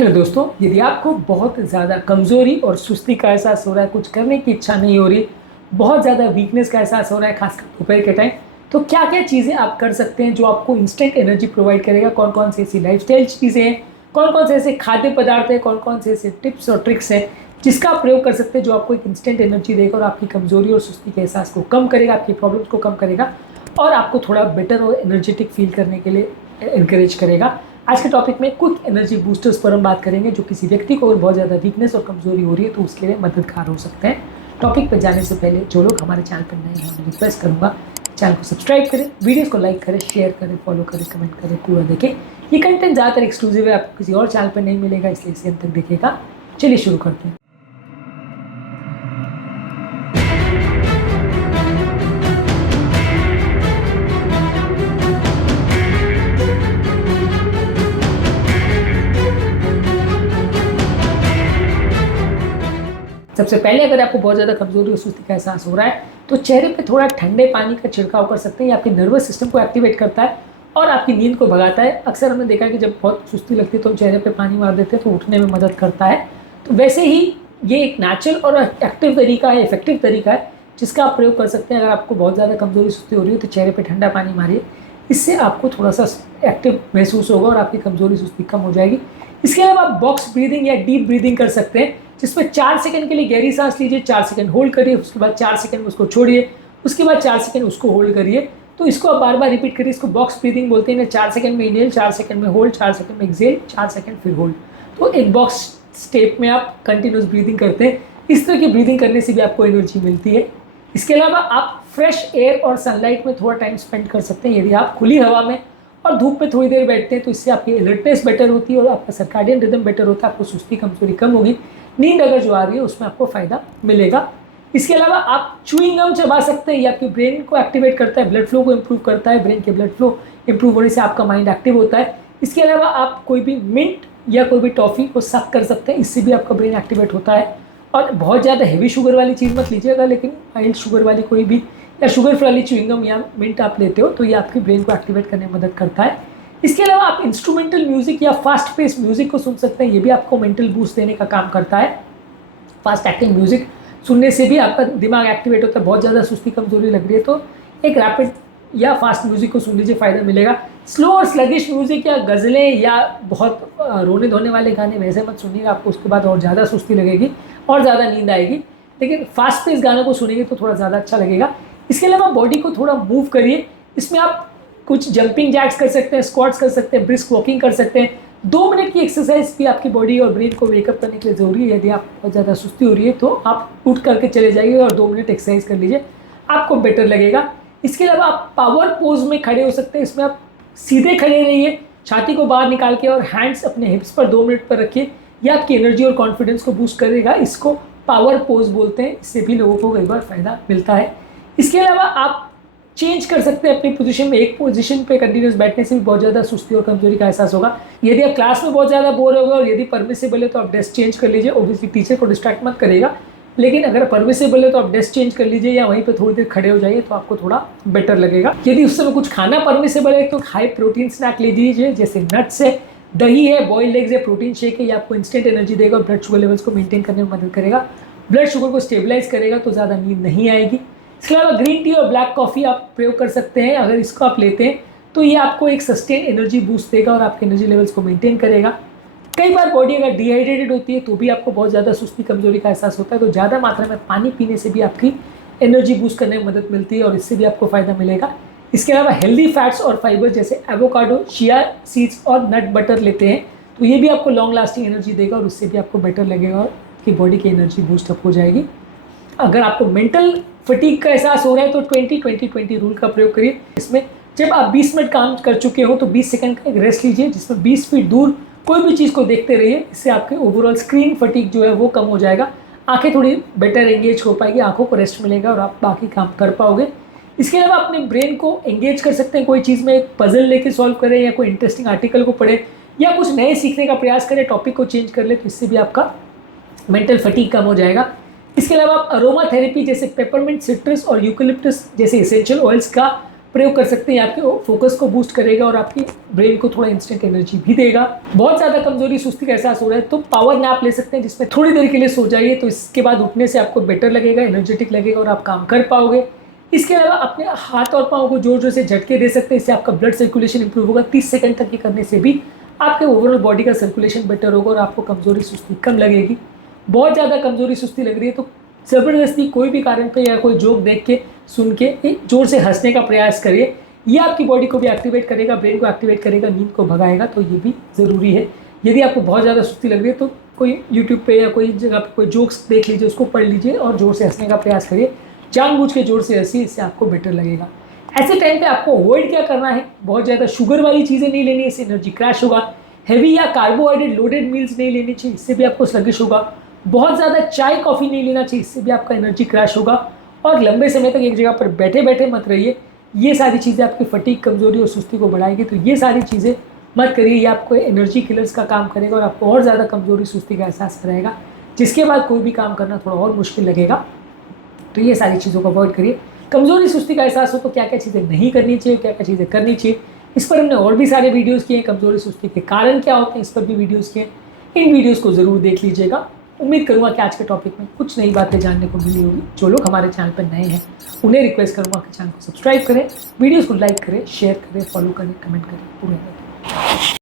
Hello दोस्तों, यदि आपको बहुत ज़्यादा कमज़ोरी और सुस्ती का एहसास हो रहा है, कुछ करने की इच्छा नहीं हो रही, बहुत ज़्यादा वीकनेस का एहसास हो रहा है खासकर दोपहर के टाइम, तो क्या क्या चीज़ें आप कर सकते हैं जो आपको इंस्टेंट एनर्जी प्रोवाइड करेगा। कौन कौन सी ऐसी लाइफस्टाइल चीज़ें हैं, कौन कौन से ऐसे खाद्य पदार्थ हैं, कौन कौन से ऐसे टिप्स और ट्रिक्स हैं जिसका आप प्रयोग कर सकते हैं जो आपको एक इंस्टेंट एनर्जी देगा और आपकी कमज़ोरी और सुस्ती के एहसास को कम करेगा, आपकी प्रॉब्लम्स को कम करेगा और आपको थोड़ा बेटर और एनर्जेटिक फील करने के लिए इनकरेज करेगा। आज के टॉपिक में क्विक एनर्जी बूस्टर्स पर हम बात करेंगे जो किसी व्यक्ति को बहुत ज़्यादा वीकनेस और कमजोरी हो रही है तो उसके लिए मददगार हो सकते हैं। टॉपिक पर जाने से पहले जो लोग हमारे चैनल पर नए हैं, मैं रिक्वेस्ट करूंगा चैनल को सब्सक्राइब करें, वीडियोस को लाइक करें, शेयर करें, फॉलो करें, कमेंट करें, पूरा देखें। ये कंटेंट ज़्यादातर एक्सक्लूसिव है, आपको किसी और चैनल पर नहीं मिलेगा, इसलिए इसे अंत तक देखिएगा। चलिए शुरू करते हैं। सबसे पहले अगर आपको बहुत ज़्यादा कमजोरी और सुस्ती का एहसास हो रहा है तो चेहरे पे थोड़ा ठंडे पानी का छिड़काव कर सकते हैं। ये आपके नर्वस सिस्टम को एक्टिवेट करता है और आपकी नींद को भगाता है। अक्सर हमने देखा है कि जब बहुत सुस्ती लगती है तो हम चेहरे पे पानी मार देते हैं तो उठने में मदद करता है। तो वैसे ही ये एक नेचुरल और एक्टिव तरीका है, इफेक्टिव तरीका है जिसका आप प्रयोग कर सकते हैं। अगर आपको बहुत ज़्यादा कमजोरी सुस्ती हो रही है तो चेहरे पर ठंडा पानी मारिए, इससे आपको थोड़ा सा एक्टिव महसूस होगा और आपकी कमजोरी सुस्ती कम हो जाएगी। इसके अलावा आप बॉक्स ब्रीदिंग या डीप ब्रीदिंग कर सकते हैं जिसमें 4 सेकंड के लिए गहरी सांस लीजिए, 4 सेकंड होल्ड करिए, उसके बाद 4 सेकंड उसको छोड़िए, उसके बाद 4 सेकंड उसको होल्ड करिए। तो इसको आप बार बार रिपीट करिए। इसको बॉक्स ब्रीदिंग बोलते हैं। 4 सेकंड में इनहेल, 4 सेकंड में होल्ड, 4 सेकंड में एक्सहेल, 4 सेकंड फिर होल्ड। तो एक बॉक्स स्टेप में आप कंटिन्यूस ब्रीदिंग करते हैं। इस तरह की ब्रीदिंग करने से भी आपको एनर्जी मिलती है। इसके अलावा आप फ्रेश एयर और सनलाइट में थोड़ा टाइम स्पेंड कर सकते हैं। यदि आप खुली हवा में और धूप में थोड़ी देर बैठते हैं तो इससे आपकी अलर्टनेस बेटर होती है और आपका सर्काडियन रिदम बेटर होता है, आपको सुस्ती कमजोरी कम होगी, नींद अगर जो आ रही है उसमें आपको फायदा मिलेगा। इसके अलावा आप च्युइंग गम चबा सकते हैं। ये आपके ब्रेन को एक्टिवेट करता है, ब्लड फ्लो को इम्प्रूव करता है। ब्रेन के ब्लड फ्लो इम्प्रूव होने से आपका माइंड एक्टिव होता है। इसके अलावा आप कोई भी मिंट या कोई भी टॉफ़ी को सक कर सकते हैं, इससे भी आपका ब्रेन एक्टिवेट होता है। और बहुत ज़्यादा हैवी शुगर वाली चीज़ मत लीजिएगा, लेकिन माइल्ड शुगर वाली कोई भी या शुगर फ्री वाली च्युइंग गम या मिंट आप लेते हो तो ये आपके ब्रेन को एक्टिवेट करने में मदद करता है। इसके अलावा आप इंस्ट्रूमेंटल म्यूजिक या फास्ट पेस म्यूजिक को सुन सकते हैं। ये भी आपको मेंटल बूस्ट देने का काम करता है। फास्ट एक्टिंग म्यूजिक सुनने से भी आपका दिमाग एक्टिवेट होता है। बहुत ज़्यादा सुस्ती कमजोरी लग रही है तो एक रैपिड या फास्ट म्यूजिक को सुन लीजिए, फ़ायदा मिलेगा। स्लो और स्लगिश म्यूजिक या गज़लें या बहुत रोने धोने वाले गाने वैसे मत सुनिएगा, आपको उसके बाद और ज़्यादा सुस्ती लगेगी और ज़्यादा नींद आएगी। लेकिन फास्ट पेस गानों को सुनेंगे तो थोड़ा ज़्यादा अच्छा लगेगा। इसके अलावा बॉडी को थोड़ा मूव करिए। इसमें आप कुछ जंपिंग जैक्स कर सकते हैं, स्क्वाट्स कर सकते हैं, ब्रिस्क वॉकिंग कर सकते हैं। 2 मिनट की एक्सरसाइज भी आपकी बॉडी और ब्रेन को वेकअप करने के लिए ज़रूरी है। यदि आप बहुत ज़्यादा सुस्ती हो रही है तो आप उठ करके चले जाइए और 2 मिनट एक्सरसाइज कर लीजिए, आपको बेटर लगेगा। इसके अलावा आप पावर पोज में खड़े हो सकते हैं। इसमें आप सीधे खड़े रहिए, छाती को बाहर निकाल के और हैंड्स अपने हिप्स पर 2 मिनट पर रखिए। यह आपकी एनर्जी और कॉन्फिडेंस को बूस्ट करेगा। इसको पावर पोज बोलते हैं। इससे भी लोगों को कई बार फ़ायदा मिलता है। इसके अलावा आप चेंज कर सकते हैं अपनी पोजीशन में। एक पोजीशन पे कंटिन्यूस बैठने से भी बहुत ज़्यादा सुस्ती और कमजोरी का एहसास होगा। यदि आप क्लास में बहुत ज़्यादा बोर हो गए और यदि परमिसेबल है तो आप डेस्क चेंज कर लीजिए। ऑब्वियसली टीचर को डिस्ट्रैक्ट मत करेगा, लेकिन अगर परमिसेबल है तो आप डेस्क चेंज कर लीजिए या वहीं पे थोड़ी देर खड़े हो जाइए तो आपको थोड़ा बेटर लगेगा। यदि उस समय कुछ खाना परमिसेबल है तो हाई प्रोटीन स्नैक ले लीजिए, जैसे नट्स है, दही है, बॉइल्ड एग्स है, प्रोटीन शेक है। ये आपको इंस्टेंट एनर्जी देगा और ब्लड शुगर लेवल्स को मेंटेन करने में मदद करेगा, ब्लड शुगर को स्टेबलाइज करेगा तो ज़्यादा नींद नहीं आएगी। इसके अलावा ग्रीन टी और ब्लैक कॉफ़ी आप प्रयोग कर सकते हैं। अगर इसको आप लेते हैं तो ये आपको एक सस्टेन एनर्जी बूस्ट देगा और आपके एनर्जी लेवल्स को मेंटेन करेगा। कई बार बॉडी अगर डिहाइड्रेटेड होती है तो भी आपको बहुत ज़्यादा सुस्ती कमजोरी का एहसास होता है, तो ज़्यादा मात्रा में पानी पीने से भी आपकी एनर्जी बूस्ट करने में मदद मिलती है और इससे भी आपको फ़ायदा मिलेगा। इसके अलावा हेल्दी फैट्स और फाइबर जैसे एवोकाडो, चिया सीड्स और नट बटर लेते हैं तो ये भी आपको लॉन्ग लास्टिंग एनर्जी देगा और उससे भी आपको बेटर लगेगा और आपकी बॉडी की एनर्जी बूस्ट अप हो जाएगी। अगर आपको मेंटल फटीग का एहसास हो रहा है तो 20-20-20 रूल का प्रयोग करिए। इसमें जब आप 20 मिनट काम कर चुके हो तो 20 सेकंड का एक रेस्ट लीजिए, जिसमें 20 फीट दूर कोई भी चीज़ को देखते रहिए। इससे आपके ओवरऑल स्क्रीन फटीग जो है वो कम हो जाएगा, आंखें थोड़ी बेटर एंगेज हो पाएगी, आंखों को रेस्ट मिलेगा और आप बाकी काम कर पाओगे। इसके अलावा अपने ब्रेन को एंगेज कर सकते हैं। कोई चीज़ में एक पजल लेके सॉल्व करें या कोई इंटरेस्टिंग आर्टिकल को पढ़ें या कुछ नए सीखने का प्रयास करें, टॉपिक को चेंज कर ले, तो इससे भी आपका मेंटल फटीग कम हो जाएगा। इसके अलावा आप अरोमा थेरेपी जैसे पेपरमिंट, सिट्रस और यूकलिप्टस जैसे एसेंशियल ऑयल्स का प्रयोग कर सकते हैं। आपके फोकस को बूस्ट करेगा और आपकी ब्रेन को थोड़ा इंस्टेंट एनर्जी भी देगा। बहुत ज़्यादा कमजोरी सुस्ती का एहसास हो रहा है तो पावर नैप ले सकते हैं, जिसमें थोड़ी देर के लिए सो जाइए, तो इसके बाद उठने से आपको बेटर लगेगा, एनर्जेटिक लगेगा और आप काम कर पाओगे। इसके अलावा अपने हाथ और पाँव को जोर जोर से झटके दे सकते हैं, इससे आपका ब्लड सर्कुलेशन इंप्रूव होगा। 30 सेकंड तक ये करने से भी आपके ओवरऑल बॉडी का सर्कुलेशन बेटर होगा और आपको कमजोरी सुस्ती कम लगेगी। बहुत ज़्यादा कमजोरी सुस्ती लग रही है तो ज़बरदस्ती कोई भी कारण पे या कोई जोक देख के सुन के एक जोर से हंसने का प्रयास करिए। ये आपकी बॉडी को भी एक्टिवेट करेगा, ब्रेन को एक्टिवेट करेगा, नींद को भगाएगा, तो ये भी ज़रूरी है। यदि आपको बहुत ज़्यादा सुस्ती लग रही है तो कोई यूट्यूब पे या कोई जगह पे कोई जोक्स देख लीजिए, उसको पढ़ लीजिए और जोर से हंसने का प्रयास करिए। जानबूझ के जोर से हंसिए, इससे आपको बेटर लगेगा। ऐसे टाइम पे आपको अवॉइड क्या करना है, बहुत ज़्यादा शुगर वाली चीज़ें नहीं लेनी है, इससे एनर्जी क्रैश होगा। हैवी या कार्बोहाइड्रेट लोडेड मील्स नहीं लेनी चाहिए, इससे भी आपको स्लगिश होगा। बहुत ज़्यादा चाय कॉफ़ी नहीं लेना चाहिए, इससे भी आपका एनर्जी क्रैश होगा। और लंबे समय तक एक जगह पर बैठे बैठे मत रहिए, ये सारी चीज़ें आपकी फटीग, कमजोरी और सुस्ती को बढ़ाएगी। तो ये सारी चीज़ें मत करिए, ये आपको एनर्जी किलर्स का काम करेगा और आपको और ज़्यादा कमजोरी सुस्ती का एहसास कराएगा, जिसके बाद कोई भी काम करना थोड़ा और मुश्किल लगेगा। तो ये सारी चीज़ों को अवॉइड करिए। कमजोरी सुस्ती का एहसास हो तो क्या क्या चीज़ें नहीं करनी चाहिए, क्या क्या चीज़ें करनी चाहिए, इस पर हमने और भी सारे वीडियोस किए हैं। कमजोरी सुस्ती के कारण क्या होते हैं, इस पर भी वीडियोस किए हैं। इन वीडियोस को ज़रूर देख लीजिएगा। उम्मीद करूँगा कि आज के टॉपिक में कुछ नई बातें जानने को मिली होगी। जो लोग हमारे चैनल पर नए हैं उन्हें रिक्वेस्ट करूँगा कि चैनल को सब्सक्राइब करें, वीडियोज़ को लाइक करें, शेयर करें, फॉलो करें, कमेंट करें। पूरे